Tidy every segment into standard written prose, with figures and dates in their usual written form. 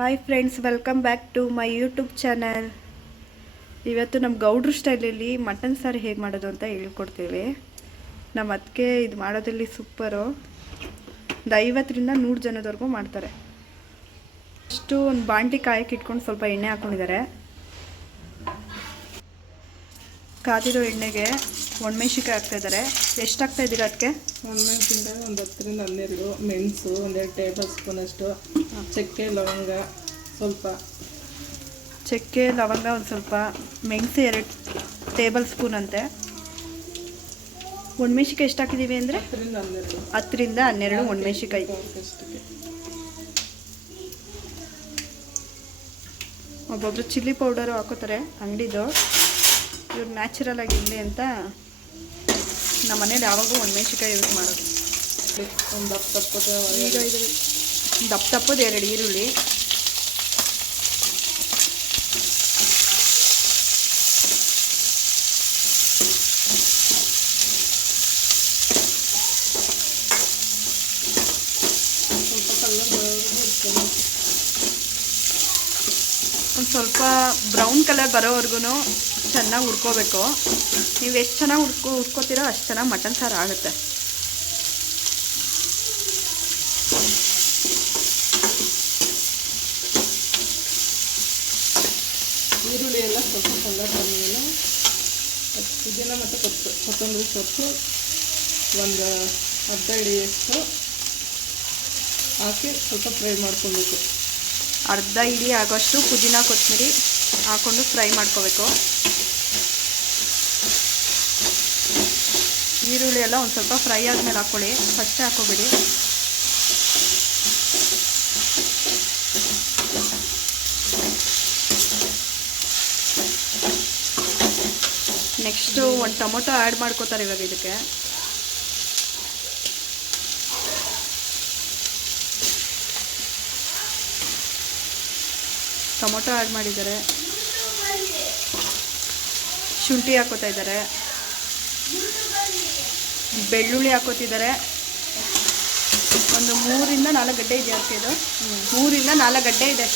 Hi friends, welcome back to my YouTube channel. ಇವತ್ತು ನಮ್ಮ ಗೌಡ್ರ ಸ್ಟೈಲಲ್ಲಿ ಮಟನ್ ಸಾರು ಹೇಗೆ ಮಾಡೋದು ಅಂತ ಹೇಳ್ಕೊಡ್ತೇವೆ. ನಮ್ಮ ಅದಕ್ಕೆ ಇದು ಮಾಡೋದ್ರಲ್ಲಿ ಸೂಪರು. ಒಂದು 50ರಿಂದ 100 ಜನದವರೆಗೂ ಮಾಡ್ತಾರೆ. ಅಷ್ಟು ಒಂದು ಬಾಂಡ್ಲಿ ಕಾಯಕ್ಕೆ ಇಟ್ಕೊಂಡು ಸ್ವಲ್ಪ ಎಣ್ಣೆ ಹಾಕ್ಕೊಂಡಿದ್ದಾರೆ. ಕಾದಿರೋ ಎಣ್ಣೆಗೆ ಒಣಮೆಣ್ಸಿಕಾಯಿ ಹಾಕ್ತಾಯಿದ್ದಾರೆ. ಎಷ್ಟು ಹಾಕ್ತಾಯಿದ್ದೀರಾ ಅದಕ್ಕೆ? ಒಣಮೆಣ್ಸಿನ್ಕಾಯಿ ಒಂದು 10ರಿಂದ 12, ಮೆಣಸು 1-2 ಟೇಬಲ್ ಸ್ಪೂನಷ್ಟು, ಚಕ್ಕೆ ಲವಂಗ ಸ್ವಲ್ಪ, ಚಕ್ಕೆ ಲವಂಗ ಒಂದು ಸ್ವಲ್ಪ, ಮೆಣಸು 2 ಟೇಬಲ್ ಸ್ಪೂನ್ ಅಂತೆ. ಒಣಮೆಣ್ಸಿಕಾಯಿ ಎಷ್ಟು ಹಾಕಿದ್ದೀವಿ ಅಂದರೆ 10ರಿಂದ 12 ಒಣಮೆಣ್ಸಿಕಾಯಿ. ಒಬ್ಬೊಬ್ಬರು ಚಿಲ್ಲಿ ಪೌಡರು ಹಾಕೋತಾರೆ ಅಂಗಡಿದು. ಇವ್ರು ನ್ಯಾಚುರಲ್ ಆಗಿರಲಿ ಅಂತ ನಮ್ಮ ಮನೇಲಿ ಯಾವಾಗೂ ಒಣಮೆಣ್ಸಿಕಾಯಿ ಯೂಸ್ ಮಾಡೋದು. ಒಂದು ದಪ್ಪದ ಈಗ ಇದು ದಪ್ಪದ 2 ಈರುಳ್ಳಿ, ಒಂದು ಸ್ವಲ್ಪ ಬ್ರೌನ್ ಕಲರ್ ಬರೋವರೆಗೂ ಚೆನ್ನಾಗಿ ಹುರ್ಕೋಬೇಕು. ನೀವು ಎಷ್ಟು ಚೆನ್ನಾಗಿ ಹುರ್ಕೋತೀರೋ ಅಷ್ಟು ಚೆನ್ನಾಗಿ ಮಟನ್ ಸಾರು ಆಗುತ್ತೆ. ಈರುಳ್ಳಿ ಎಲ್ಲ ಸ್ವಲ್ಪ ಕಲರ್ ಬಂದಮೇಲೆ ಪುದೀನ ಮತ್ತು ಕೊತ್ತಂಬರಿ ಸೊಪ್ಪು ಒಂದು ಅರ್ಧ ಹಿಡಿಯಷ್ಟು ಹಾಕಿ ಸ್ವಲ್ಪ ಫ್ರೈ ಮಾಡ್ಕೊಬೇಕು. ಅರ್ಧ ಹಿಡಿ ಆಗೋಷ್ಟು ಪುದೀನ ಕೊತ್ತಂಬರಿ ಹಾಕ್ಕೊಂಡು ಫ್ರೈ ಮಾಡ್ಕೋಬೇಕು. ಈರುಳ್ಳಿ ಎಲ್ಲ ಒಂದು ಸ್ವಲ್ಪ ಫ್ರೈ ಆದಮೇಲೆ ಹಾಕ್ಕೊಳ್ಳಿ, ಫಸ್ಟೇ ಹಾಕ್ಕೋಬೇಡಿ. ನೆಕ್ಸ್ಟು ಒಂದು ಟೊಮೊಟೊ ಆ್ಯಡ್ ಮಾಡ್ಕೋತಾರೆ ಇವಾಗ ಇದಕ್ಕೆ. ಟೊಮೊಟೊ ಆ್ಯಡ್ ಮಾಡಿದ್ದಾರೆ. ಶುಂಠಿ ಹಾಕೋತಾ ಇದ್ದಾರೆ. ಬೆಳ್ಳುಳ್ಳಿ ಹಾಕೋತಿದ್ದಾರೆ. ಒಂದು 3ರಿಂದ 4 ಗಡ್ಡೆ ಇದೆ ಅದಕ್ಕೆ. ಇದು 3ರಿಂದ 4 ಗಡ್ಡೆ ಇದೆ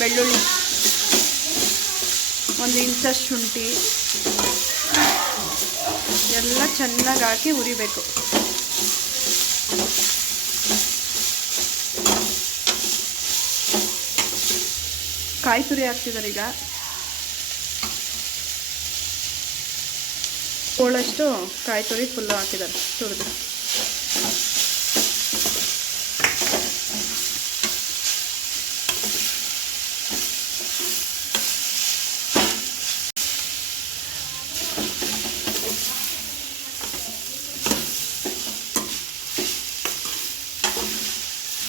ಬೆಳ್ಳುಳ್ಳಿ. 1 ಇಂಚಷ್ಟು ಶುಂಠಿ ಎಲ್ಲ ಚೆನ್ನಾಗಿ ಹಾಕಿ ಹುರಿಬೇಕು. ಕಾಯಿ ತುರಿ ಹಾಕ್ತಿದ್ದಾರೆ. ಈಗ ಹೋಳಷ್ಟು ಕಾಯಿ ತುರಿ ಫುಲ್ಲು ಹಾಕಿದ್ದಾರೆ ತುರಿದು.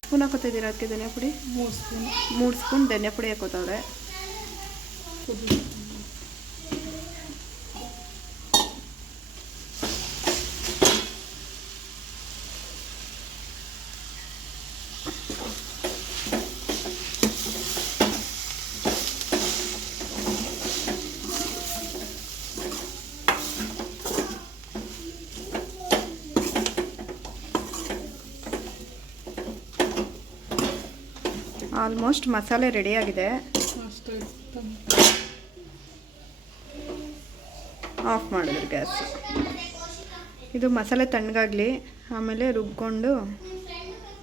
ಸ್ಪೂನ್ ಹಾಕೋತಾ ಇದ್ದೀರಾ ಅದಕ್ಕೆ ಧನಿಯಾ ಪುಡಿ? 3 ಸ್ಪೂನ್ ಧನಿಯಾ ಪುಡಿ ಹಾಕೋತಾವ್ರೆ. ಆಲ್ಮೋಸ್ಟ್ ಮಸಾಲೆ ರೆಡಿಯಾಗಿದೆ. ಆಫ್ ಮಾಡಿದ್ರು ಗ್ಯಾಸ್. ಇದು ಮಸಾಲೆ ತಣ್ಣಗಾಗಲಿ, ಆಮೇಲೆ ರುಬ್ಕೊಂಡು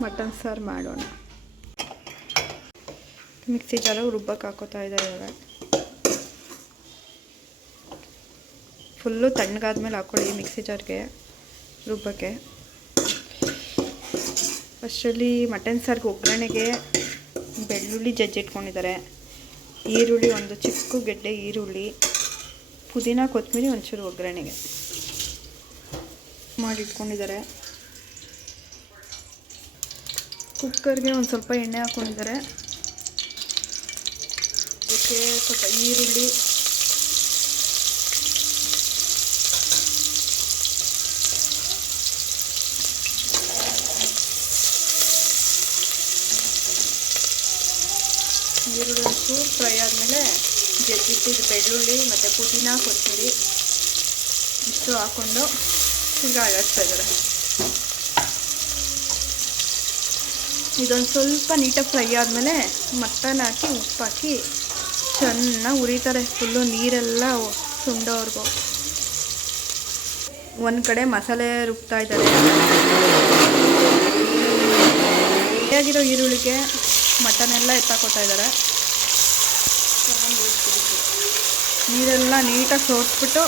ಮಟನ್ ಸಾರು ಮಾಡೋಣ. ಮಿಕ್ಸಿ ಜಾರು ರುಬ್ಬಕ್ಕೆ ಹಾಕೋತಾ ಇದ್ದಾರೆ ಇವಾಗ. ಫುಲ್ಲು ತಣ್ಣಗಾದ್ಮೇಲೆ ಹಾಕ್ಕೊಳ್ಳಿ ಮಿಕ್ಸಿ ಜಾರ್ಗೆ ರುಬ್ಬಕ್ಕೆ. ಅಷ್ಟರಲ್ಲಿ ಮಟನ್ ಸಾರಿಗೆ ಒಗ್ಗರಣೆಗೆ ಬೆಳ್ಳುಳ್ಳಿ ಜಜ್ಜಿಟ್ಕೊಂಡಿದ್ದಾರೆ. ಈರುಳ್ಳಿ ಒಂದು ಚಿಕ್ಕ ಗೆಡ್ಡೆ ಈರುಳ್ಳಿ, ಪುದೀನ ಕೊತ್ತಂಬರಿ ಒಂಚೂರು ಒಗ್ಗರಣೆಗೆ ಮಾಡಿಟ್ಕೊಂಡಿದ್ದಾರೆ. ಕುಕ್ಕರ್ಗೆ ಒಂದು ಸ್ವಲ್ಪ ಎಣ್ಣೆ ಹಾಕ್ಕೊಂಡಿದ್ದಾರೆ. ಅದಕ್ಕೆ ಸ್ವಲ್ಪ ಈರುಳ್ಳಿ, ಈರುಳ್ಳಿ ಫ್ರೈ ಆದಮೇಲೆ ಜಜ್ಜಿಟ್ಟಿದ್ದು ಬೆಳ್ಳುಳ್ಳಿ ಮತ್ತು ಪುದೀನ ಕೊತ್ತಂಬರಿ ಇಷ್ಟು ಹಾಕ್ಕೊಂಡು ಈಗ ಅರಳಿಸ್ತಾ ಇದ್ದಾರೆ. ಇದೊಂದು ಸ್ವಲ್ಪ ನೀಟಾಗಿ ಫ್ರೈ ಆದಮೇಲೆ ಮಟನ್ ಹಾಕಿ ಉಪ್ಪು ಹಾಕಿ ಚೆನ್ನಾಗಿ ಉರಿತಾರೆ. ಫುಲ್ಲು ನೀರೆಲ್ಲ ಸುಂಡೋವರೆಗೂ. ಒಂದು ಕಡೆ ಮಸಾಲೆ ರುಬ್ತಾ ಇದ್ದಾರೆ. ಆಗಿರೋ ಈರುಳ್ಳಿಗೆ ಮಟನೆಲ್ಲ ಎತ್ತಾಕೋತಾ ಇದ್ದಾರೆ. ನೀರೆಲ್ಲ ನೀಟಾಗಿ ಸೋಸ್ಬಿಟ್ಟು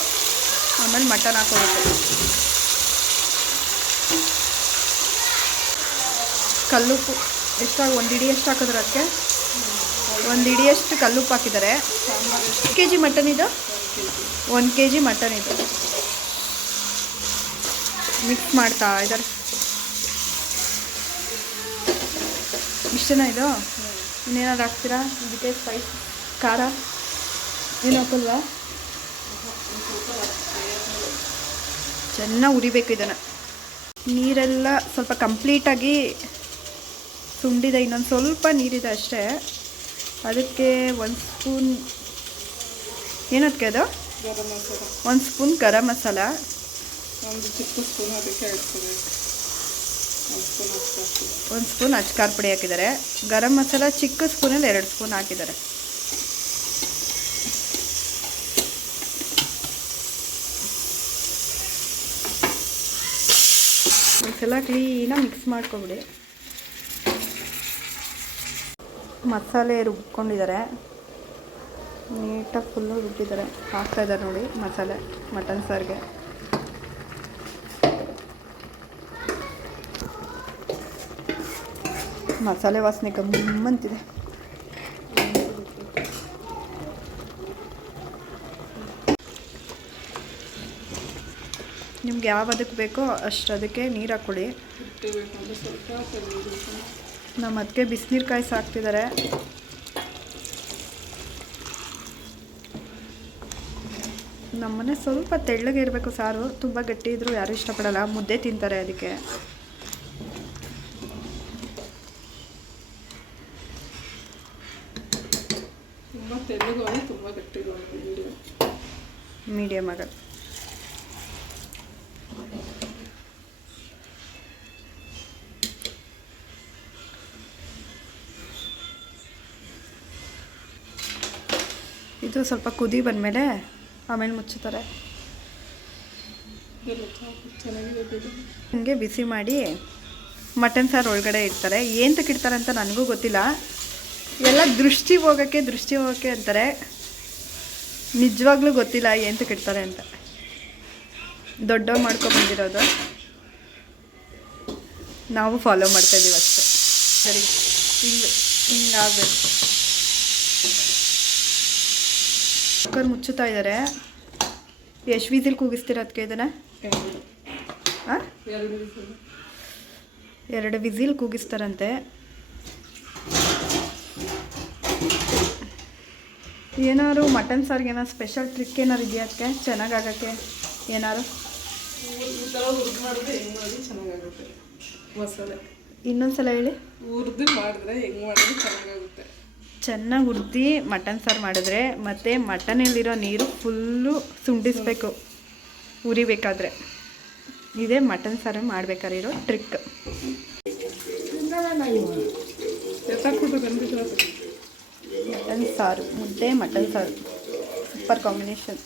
ಆಮೇಲೆ ಮಟನ್ ಹಾಕೋಬೇಕು. ಕಲ್ಲುಪ್ಪು ಎಷ್ಟಾಗಿ 1 ಹಿಡಿಯಷ್ಟು ಹಾಕಿದ್ರೆ ಅದಕ್ಕೆ 1 ಹಿಡಿಯಷ್ಟು ಕಲ್ಲುಪ್ಪು ಹಾಕಿದ್ದಾರೆ. kg ಮಟನ್ ಇದು 1 kg ಮಟನ್ ಇದು ಮಿಕ್ಸ್ ಮಾಡ್ತಾ ಇದ್ದಾರೆ. ಇಷ್ಟೇನಾ ಇದು? ಇನ್ನೇನಾದ್ರು ಹಾಕ್ತೀರಾ ಇದಕ್ಕೆ? ಸ್ಪೈಸ್ ಖಾರ ಏನು ಹಾಕಲ್ವಾ? ಚೆನ್ನಾಗಿ ಉರಿಬೇಕು ಇದನ್ನು. ನೀರೆಲ್ಲ ಸ್ವಲ್ಪ ಕಂಪ್ಲೀಟಾಗಿ ಸುಂಡಿದೆ. ಇನ್ನೊಂದು ಸ್ವಲ್ಪ ನೀರಿದೆ ಅಷ್ಟೇ. ಅದಕ್ಕೆ 1 ಸ್ಪೂನ್ ಏನದಕ್ಕೆ ಅದು? 1 ಸ್ಪೂನ್ ಗರಂ ಮಸಾಲ, ಒಂದು ಚಿಕ್ಕ ಸ್ಪೂನ್ ಅದಕ್ಕೆ 1 ಸ್ಪೂನ್ ಅಚ್ಕಾರ ಪುಡಿ ಹಾಕಿದ್ದಾರೆ. ಗರಂ ಮಸಾಲ ಚಿಕ್ಕ ಸ್ಪೂನಲ್ಲಿ 2 ಸ್ಪೂನ್ ಹಾಕಿದ್ದಾರೆ. ಒಂದ್ಸಲ ಕ್ಲೀನಾಗಿ ಮಿಕ್ಸ್ ಮಾಡ್ಕೊಬಿಡಿ. ಮಸಾಲೆ ರುಬ್ಕೊಂಡಿದ್ದಾರೆ, ನೀಟಾಗಿ ಫುಲ್ಲು ರುಬ್ಬಿದ್ದಾರೆ. ಹಾಕ್ತಾಯಿದ್ದಾರೆ ನೋಡಿ ಮಸಾಲೆ ಮಟನ್ ಸಾರಿಗೆ. ಮಸಾಲೆ ವಾಸನೆ ಗಮ್ಮಂತಿದೆ. ನಿಮ್ಗೆ ಯಾವದಕ್ಕೆ ಬೇಕೋ ಅಷ್ಟು ಅದಕ್ಕೆ ನೀರು ಹಾಕ್ಕೊಳ್ಳಿ. ನಮ್ಮ ಅದಕ್ಕೆ ಬಿಸಿನೀರು ಕಾಯಿಸಿ ಹಾಕ್ತಿದ್ದಾರೆ. ನಮ್ಮನೆ ಸ್ವಲ್ಪ ತೆಳ್ಳಗೆ ಇರಬೇಕು ಸಾರು. ತುಂಬ ಗಟ್ಟಿ ಇದ್ದರೂ ಯಾರೂ ಇಷ್ಟಪಡಲ್ಲ, ಮುದ್ದೆ ತಿಂತಾರೆ. ಅದಕ್ಕೆ ತುಂಬ ತೆಳ್ಳಗೆ ತುಂಬ ಗಟ್ಟಿ ಮೀಡಿಯಮ್ ಆಗಲ್ಲ. ಇದು ಸ್ವಲ್ಪ ಕುದಿ ಬಂದಮೇಲೆ ಆಮೇಲೆ ಮುಚ್ಚುತ್ತಾರೆ. ಹಂಗೆ ಬಿಸಿ ಮಾಡಿ ಮಟನ್ ಸಾರು ಒಳಗಡೆ ಇಡ್ತಾರೆ. ಏನಕ್ಕೆ ಇಡ್ತಾರೆ ಅಂತ ನನಗೂ ಗೊತ್ತಿಲ್ಲ. ಎಲ್ಲ ದೃಷ್ಟಿ ಹೋಗೋಕ್ಕೆ ಅಂತಾರೆ. ನಿಜವಾಗ್ಲೂ ಗೊತ್ತಿಲ್ಲ ಏನಕ್ಕೆ ಇಡ್ತಾರೆ ಅಂತ. ದೊಡ್ಡವ್ರು ಮಾಡ್ಕೊಬಂದಿರೋದು ನಾವು ಫಾಲೋ ಮಾಡ್ತಾಯಿದ್ದೀವಿ ಅಷ್ಟೇ. ಸರಿ, ಹಿಂಗಾಗಬೇಕು. ಕುಕ್ಕರ್ ಮುಚ್ಚುತ್ತಾ ಇದ್ದಾರೆ. ಎಷ್ಟು ವಿಸಿಲ್ ಕೂಗಿಸ್ತೀರ ಅದಕ್ಕೆ ಇದನ್ನು? 2 ವಿಸಿಲ್ ಕೂಗಿಸ್ತಾರಂತೆ. ಏನಾದ್ರು ಮಟನ್ ಸಾರಿಗೆ ಏನಾದ್ರು ಸ್ಪೆಷಲ್ ಟ್ರಿಕ್ ಏನಾರು ಇದೆಯಾ ಅದಕ್ಕೆ ಚೆನ್ನಾಗಾಗಕ್ಕೆ? ಏನಾರು ಇನ್ನೊಂದ್ಸಲ ಹೇಳಿ. ಹುರಿದು ಮಾಡಿದ್ರೆ ಹೆಂಗೆ ಮಾಡಿದ್ರೆ ಚೆನ್ನಾಗಾಗುತ್ತೆ. ಚೆನ್ನಾಗಿ ಹುರಿದು ಮಟನ್ ಸಾರು ಮಾಡಿದ್ರೆ ಮತ್ತು ಮಟನಲ್ಲಿರೋ ನೀರು ಫುಲ್ಲು ಸುಂಡಿಸ್ಬೇಕು ಉರಿಬೇಕಾದ್ರೆ. ಇದೇ ಮಟನ್ ಸಾರು ಮಾಡ್ಬೇಕಾದ್ರೆ ಇರೋ ಟ್ರಿಕ್. ಮಟನ್ ಸಾರು, ಮುದ್ದೆ ಮಟನ್ ಸಾರು, ಸೂಪರ್ ಕಾಂಬಿನೇಷನ್.